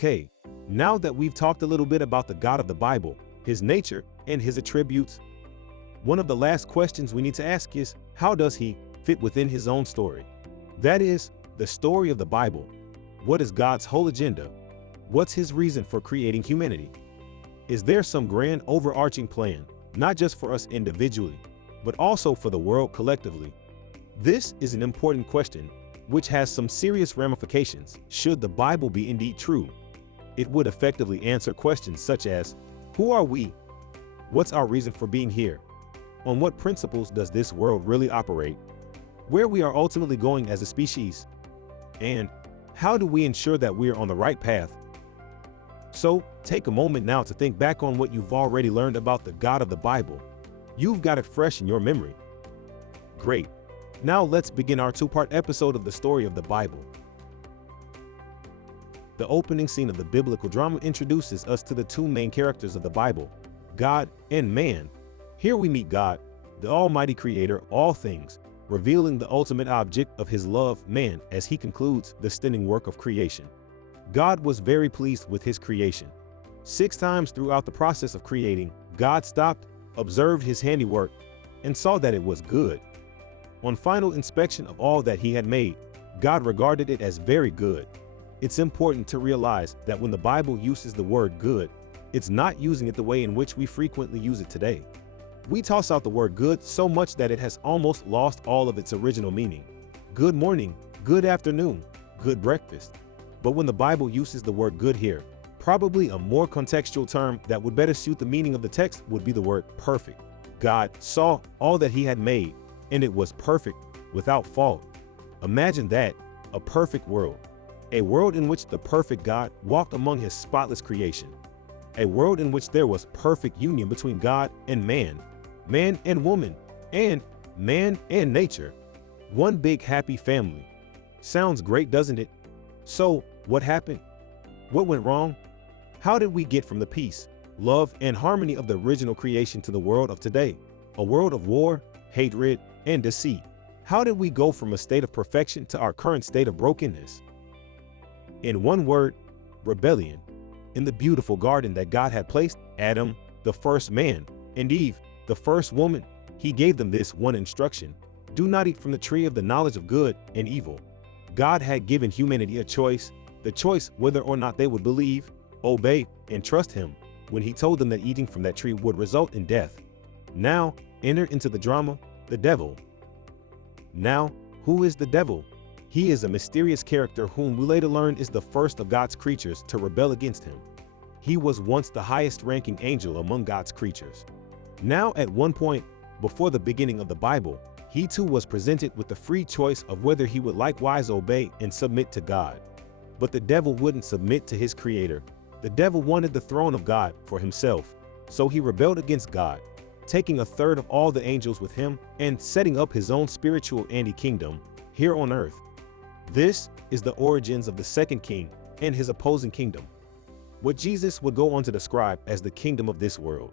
Okay, now that we've talked a little bit about the God of the Bible, his nature, and his attributes, one of the last questions we need to ask is, how does he fit within his own story? That is, the story of the Bible. What is God's whole agenda? What's his reason for creating humanity? Is there some grand overarching plan, not just for us individually, but also for the world collectively? This is an important question, which has some serious ramifications should the Bible be indeed true. It would effectively answer questions such as, who are we? What's our reason for being here? On what principles does this world really operate? Where we are ultimately going as a species? And how do we ensure that we are on the right path? So, take a moment now to think back on what you've already learned about the God of the Bible. You've got it fresh in your memory. Great. Now let's begin our two-part episode of the story of the Bible. The opening scene of the biblical drama introduces us to the two main characters of the Bible, God and man. Here we meet God, the almighty creator of all things, revealing the ultimate object of his love, man, as he concludes the stunning work of creation. God was very pleased with his creation. 6 times throughout the process of creating, God stopped, observed his handiwork, and saw that it was good. On final inspection of all that he had made, God regarded it as very good. It's important to realize that when the Bible uses the word good, it's not using it the way in which we frequently use it today. We toss out the word good so much that it has almost lost all of its original meaning. Good morning, good afternoon, good breakfast. But when the Bible uses the word good here, probably a more contextual term that would better suit the meaning of the text would be the word perfect. God saw all that he had made, and it was perfect, without fault. Imagine that, a perfect world. A world in which the perfect God walked among his spotless creation. A world in which there was perfect union between God and man and woman, and man and nature. One big happy family. Sounds great, doesn't it? So, what happened? What went wrong? How did we get from the peace, love, and harmony of the original creation to the world of today? A world of war, hatred, and deceit. How did we go from a state of perfection to our current state of brokenness? In one word, rebellion. In the beautiful garden that God had placed Adam, the first man, and Eve, the first woman, he gave them this one instruction: do not eat from the tree of the knowledge of good and evil. God had given humanity a choice, the choice whether or not they would believe, obey, and trust him when he told them that eating from that tree would result in death. Now, enter into the drama, the devil. Now, who is the devil? He is a mysterious character whom we later learn is the first of God's creatures to rebel against him. He was once the highest-ranking angel among God's creatures. Now, at one point, before the beginning of the Bible, he too was presented with the free choice of whether he would likewise obey and submit to God. But the devil wouldn't submit to his creator. The devil wanted the throne of God for himself, so he rebelled against God, taking a third of all the angels with him and setting up his own spiritual anti-kingdom here on earth. This is the origins of the second king and his opposing kingdom, what Jesus would go on to describe as the kingdom of this world.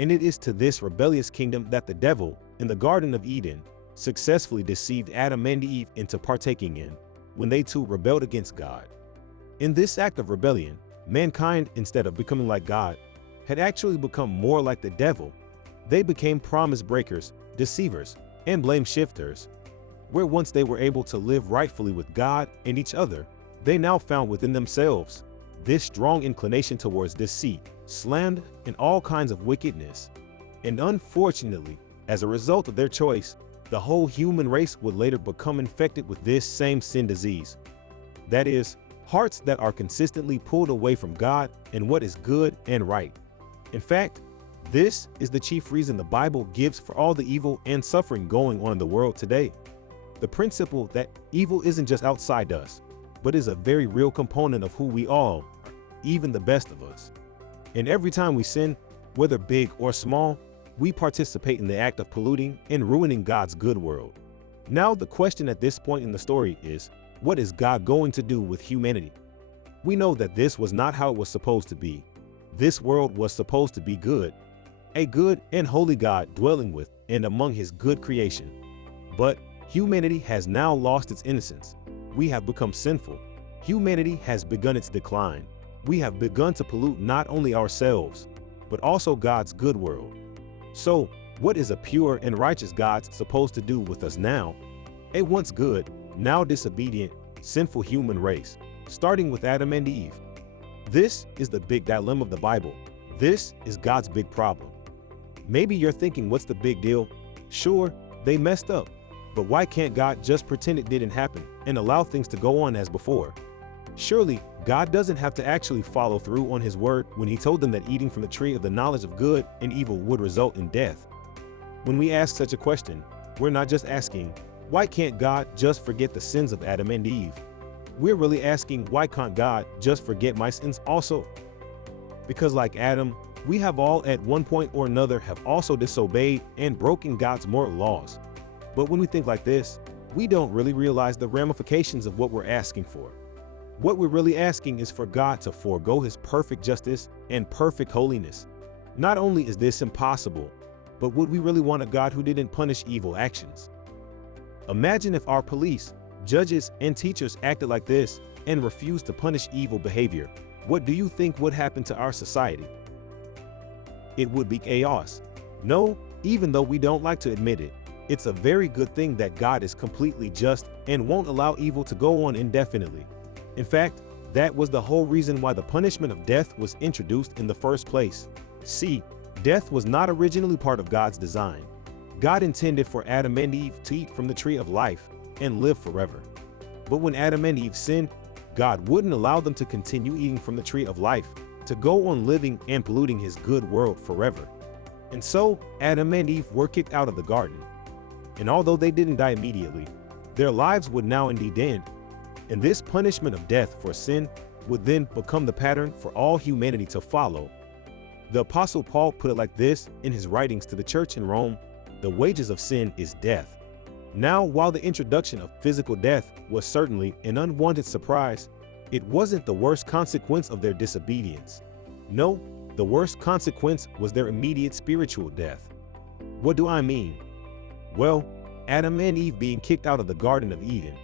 And it is to this rebellious kingdom that the devil, in the Garden of Eden, successfully deceived Adam and Eve into partaking in, when they too rebelled against God. In this act of rebellion, mankind, instead of becoming like God, had actually become more like the devil. They became promise breakers, deceivers, and blame shifters. Where once they were able to live rightfully with God and each other, they now found within themselves this strong inclination towards deceit, slander, and all kinds of wickedness. And unfortunately, as a result of their choice, the whole human race would later become infected with this same sin disease. That is, hearts that are consistently pulled away from God and what is good and right. In fact, this is the chief reason the Bible gives for all the evil and suffering going on in the world today. The principle that evil isn't just outside us, but is a very real component of who we all are, even the best of us. And every time we sin, whether big or small, we participate in the act of polluting and ruining God's good world. Now, the question at this point in the story is, what is God going to do with humanity? We know that this was not how it was supposed to be. This world was supposed to be good, a good and holy God dwelling with and among his good creation. But humanity has now lost its innocence. We have become sinful. Humanity has begun its decline. we have begun to pollute not only ourselves, but also God's good world. So, what is a pure and righteous God supposed to do with us now? A once good, now disobedient, sinful human race, starting with Adam and Eve. This is the big dilemma of the Bible. This is God's big problem. Maybe you're thinking, what's the big deal? Sure, they messed up, but why can't God just pretend it didn't happen and allow things to go on as before? Surely, God doesn't have to actually follow through on his word when he told them that eating from the tree of the knowledge of good and evil would result in death. When we ask such a question, we're not just asking, why can't God just forget the sins of Adam and Eve? We're really asking, why can't God just forget my sins also? Because like Adam, we have all at one point or another have also disobeyed and broken God's moral laws. But when we think like this, we don't really realize the ramifications of what we're asking for. What we're really asking is for God to forego his perfect justice and perfect holiness. Not only is this impossible, but would we really want a God who didn't punish evil actions? Imagine if our police, judges, and teachers acted like this and refused to punish evil behavior. What do you think would happen to our society? It would be chaos. No, even though we don't like to admit it, it's a very good thing that God is completely just and won't allow evil to go on indefinitely. In fact, that was the whole reason why the punishment of death was introduced in the first place. See, death was not originally part of God's design. God intended for Adam and Eve to eat from the tree of life and live forever. But when Adam and Eve sinned, God wouldn't allow them to continue eating from the tree of life, to go on living and polluting his good world forever. And so, Adam and Eve were kicked out of the garden. And although they didn't die immediately, their lives would now indeed end. And this punishment of death for sin would then become the pattern for all humanity to follow. The Apostle Paul put it like this in his writings to the church in Rome: the wages of sin is death. Now, while the introduction of physical death was certainly an unwanted surprise, it wasn't the worst consequence of their disobedience. No, the worst consequence was their immediate spiritual death. What do I mean? Well, Adam and Eve being kicked out of the Garden of Eden.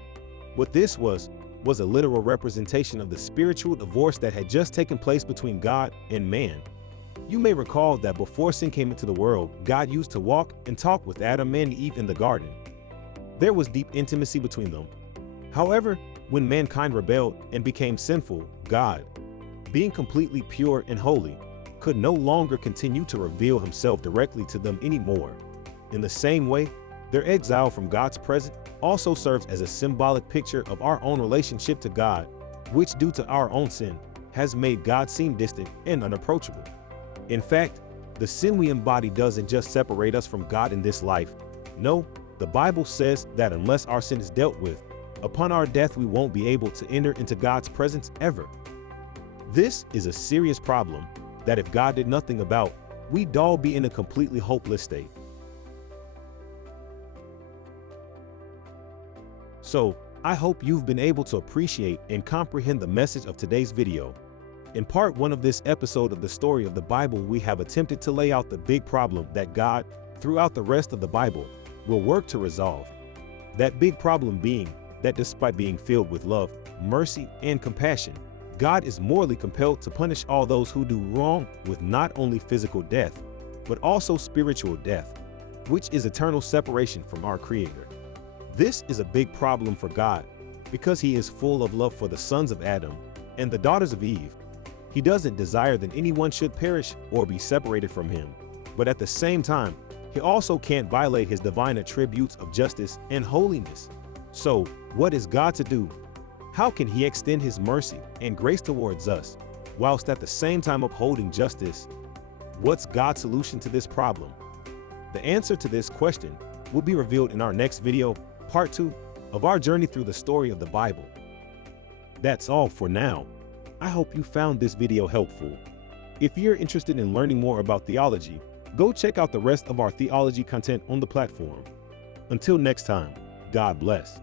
What this was a literal representation of the spiritual divorce that had just taken place between God and man. You may recall that before sin came into the world, God used to walk and talk with Adam and Eve in the garden. There was deep intimacy between them. However, when mankind rebelled and became sinful, God, being completely pure and holy, could no longer continue to reveal himself directly to them anymore. In the same way, their exile from God's presence also serves as a symbolic picture of our own relationship to God, which due to our own sin, has made God seem distant and unapproachable. In fact, the sin we embody doesn't just separate us from God in this life. No, the Bible says that unless our sin is dealt with, upon our death we won't be able to enter into God's presence ever. This is a serious problem that if God did nothing about, we'd all be in a completely hopeless state. So, I hope you've been able to appreciate and comprehend the message of today's video. In part 1 of this episode of the story of the Bible, we have attempted to lay out the big problem that God, throughout the rest of the Bible, will work to resolve. That big problem being that despite being filled with love, mercy, and compassion, God is morally compelled to punish all those who do wrong with not only physical death, but also spiritual death, which is eternal separation from our Creator. This is a big problem for God because he is full of love for the sons of Adam and the daughters of Eve. He doesn't desire that anyone should perish or be separated from him, but at the same time, he also can't violate his divine attributes of justice and holiness. So, what is God to do? How can he extend his mercy and grace towards us, whilst at the same time upholding justice? What's God's solution to this problem? The answer to this question will be revealed in our next video, part 2 of our journey through the story of the Bible. That's all for now. I hope you found this video helpful. If you're interested in learning more about theology, go check out the rest of our theology content on the platform. Until next time, God bless.